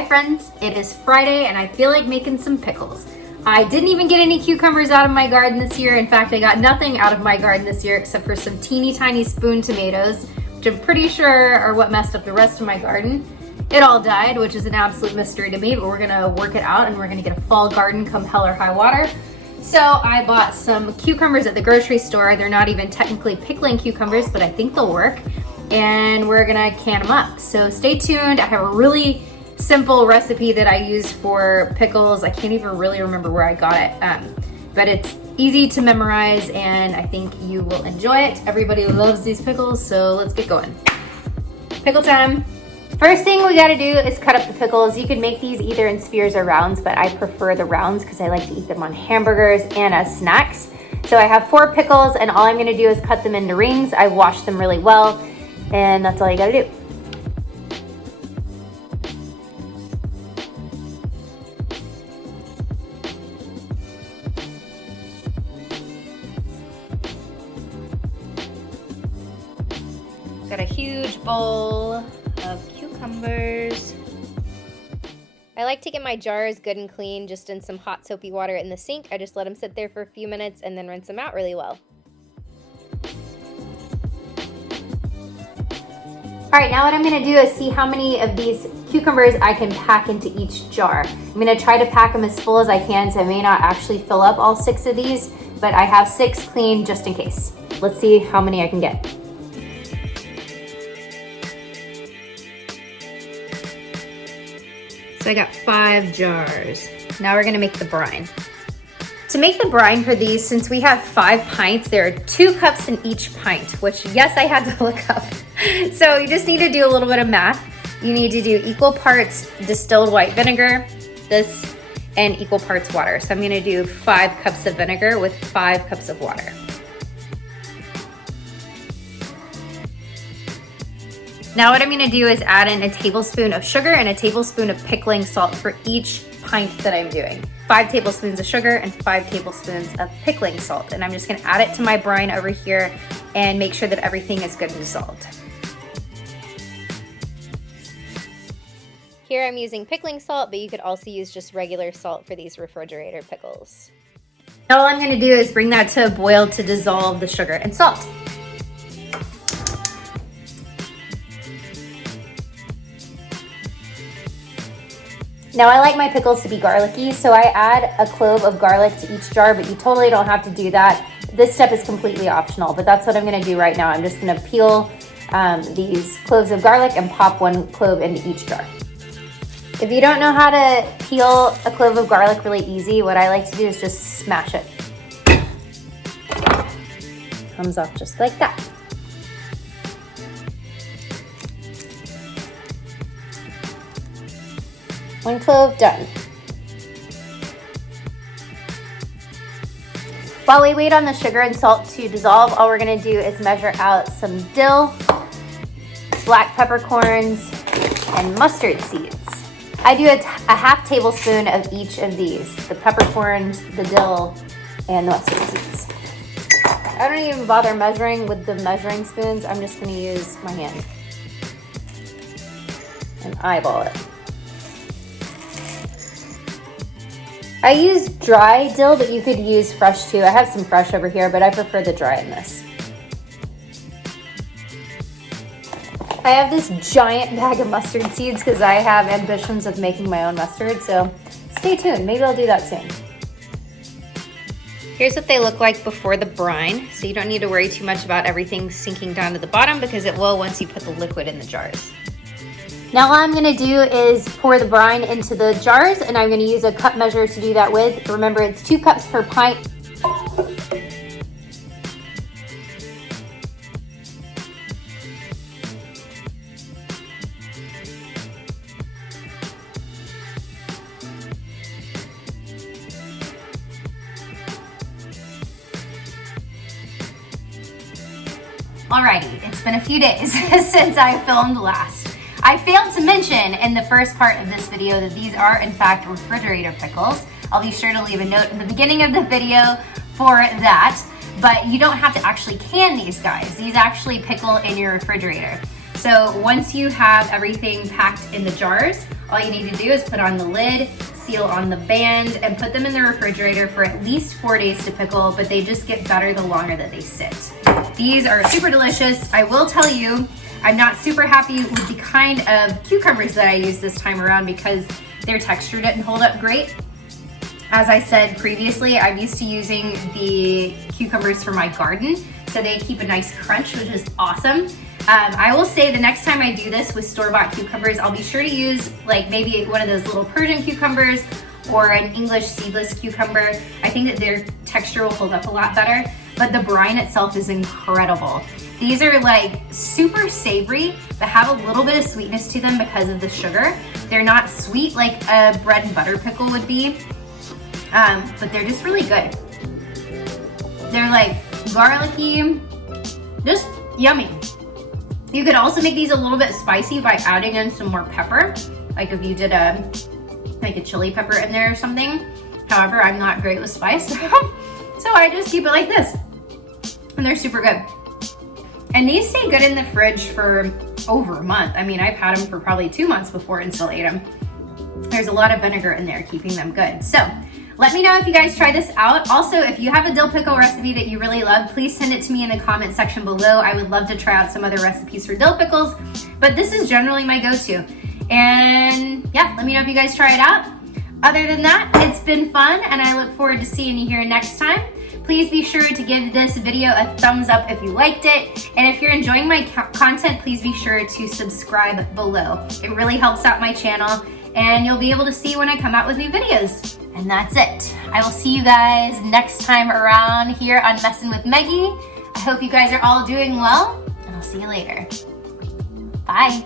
Hi friends, it is Friday and I feel like making some pickles. I didn't even get any cucumbers out of my garden this year. In fact, I got nothing out of my garden this year except for some teeny tiny spoon tomatoes, which I'm pretty sure are what messed up the rest of my garden. It all died, which is an absolute mystery to me, but we're gonna work it out and we're gonna get a fall garden come hell or high water. So I bought some cucumbers at the grocery store. They're not even technically pickling cucumbers, but I think they'll work. And we're gonna can them up. So stay tuned. I have a really simple recipe that I use for pickles. I can't even really remember where I got it, but it's easy to memorize and I think you will enjoy it. Everybody loves these pickles, so let's get going. Pickle time. First thing we gotta do is cut up the pickles. You can make these either in spears or rounds, but I prefer the rounds because I like to eat them on hamburgers and as snacks. So I have 4 pickles and all I'm gonna do is cut them into rings. I washed them really well and that's all you gotta do. Got a huge bowl of cucumbers. I like to get my jars good and clean just in some hot soapy water in the sink. I just let them sit there for a few minutes and then rinse them out really well. All right, now what I'm gonna do is see how many of these cucumbers I can pack into each jar. I'm gonna try to pack them as full as I can, so I may not actually fill up all 6 of these, but I have 6 clean just in case. Let's see how many I can get. So I got 5 jars. Now we're gonna make the brine. To make the brine for these, since we have 5 pints, there are 2 cups in each pint, which yes, I had to look up. So you just need to do a little bit of math. You need to do equal parts distilled white vinegar, this, and equal parts water. So I'm gonna do 5 cups of vinegar with 5 cups of water. Now what I'm gonna do is add in a tablespoon of sugar and a tablespoon of pickling salt for each pint that I'm doing. 5 tablespoons of sugar and 5 tablespoons of pickling salt. And I'm just gonna add it to my brine over here and make sure that everything is good and dissolved. Here I'm using pickling salt, but you could also use just regular salt for these refrigerator pickles. Now all I'm gonna do is bring that to a boil to dissolve the sugar and salt. Now I like my pickles to be garlicky, so I add a clove of garlic to each jar, but you totally don't have to do that. This step is completely optional, but that's what I'm gonna do right now. I'm just gonna peel these cloves of garlic and pop 1 clove into each jar. If you don't know how to peel a clove of garlic really easy, what I like to do is just smash it. Comes off just like that. One clove done. While we wait on the sugar and salt to dissolve, all we're gonna do is measure out some dill, black peppercorns, and mustard seeds. I do a half tablespoon of each of these, the peppercorns, the dill, and the mustard seeds. I don't even bother measuring with the measuring spoons. I'm just gonna use my hand and eyeball it. I use dry dill, but you could use fresh too. I have some fresh over here, but I prefer the dry in this. I have this giant bag of mustard seeds because I have ambitions of making my own mustard, so stay tuned. Maybe I'll do that soon. Here's what they look like before the brine, so you don't need to worry too much about everything sinking down to the bottom because it will once you put the liquid in the jars. Now all I'm gonna do is pour the brine into the jars and I'm gonna use a cup measure to do that with. Remember, it's 2 cups per pint. Alrighty, it's been a few days since I filmed last. I failed to mention in the first part of this video that these are in fact refrigerator pickles. I'll be sure to leave a note in the beginning of the video for that, but you don't have to actually can these guys. These actually pickle in your refrigerator. So once you have everything packed in the jars, all you need to do is put on the lid, seal on the band, and put them in the refrigerator for at least 4 days to pickle, but they just get better the longer that they sit. These are super delicious. I will tell you, I'm not super happy with the kind of cucumbers that I used this time around because their texture didn't hold up great. As I said previously, I'm used to using the cucumbers from my garden, so they keep a nice crunch, which is awesome. I will say the next time I do this with store-bought cucumbers, I'll be sure to use like maybe one of those little Persian cucumbers or an English seedless cucumber. I think that their texture will hold up a lot better, but the brine itself is incredible. These are like super savory, but have a little bit of sweetness to them because of the sugar. They're not sweet like a bread and butter pickle would be, but they're just really good. They're like garlicky, just yummy. You could also make these a little bit spicy by adding in some more pepper. Like if you did a chili pepper in there or something. However, I'm not great with spice, so I just keep it like this. And they're super good. And these stay good in the fridge for over a month. I mean, I've had them for probably 2 months before and still ate them. There's a lot of vinegar in there keeping them good. So let me know if you guys try this out. Also, if you have a dill pickle recipe that you really love, please send it to me in the comment section below. I would love to try out some other recipes for dill pickles, but this is generally my go-to. And yeah, let me know if you guys try it out. Other than that, it's been fun and I look forward to seeing you here next time. Please be sure to give this video a thumbs up if you liked it. And if you're enjoying my content, please be sure to subscribe below. It really helps out my channel and you'll be able to see when I come out with new videos. And that's it. I will see you guys next time around here on Messin' with Meggie. I hope you guys are all doing well and I'll see you later. Bye.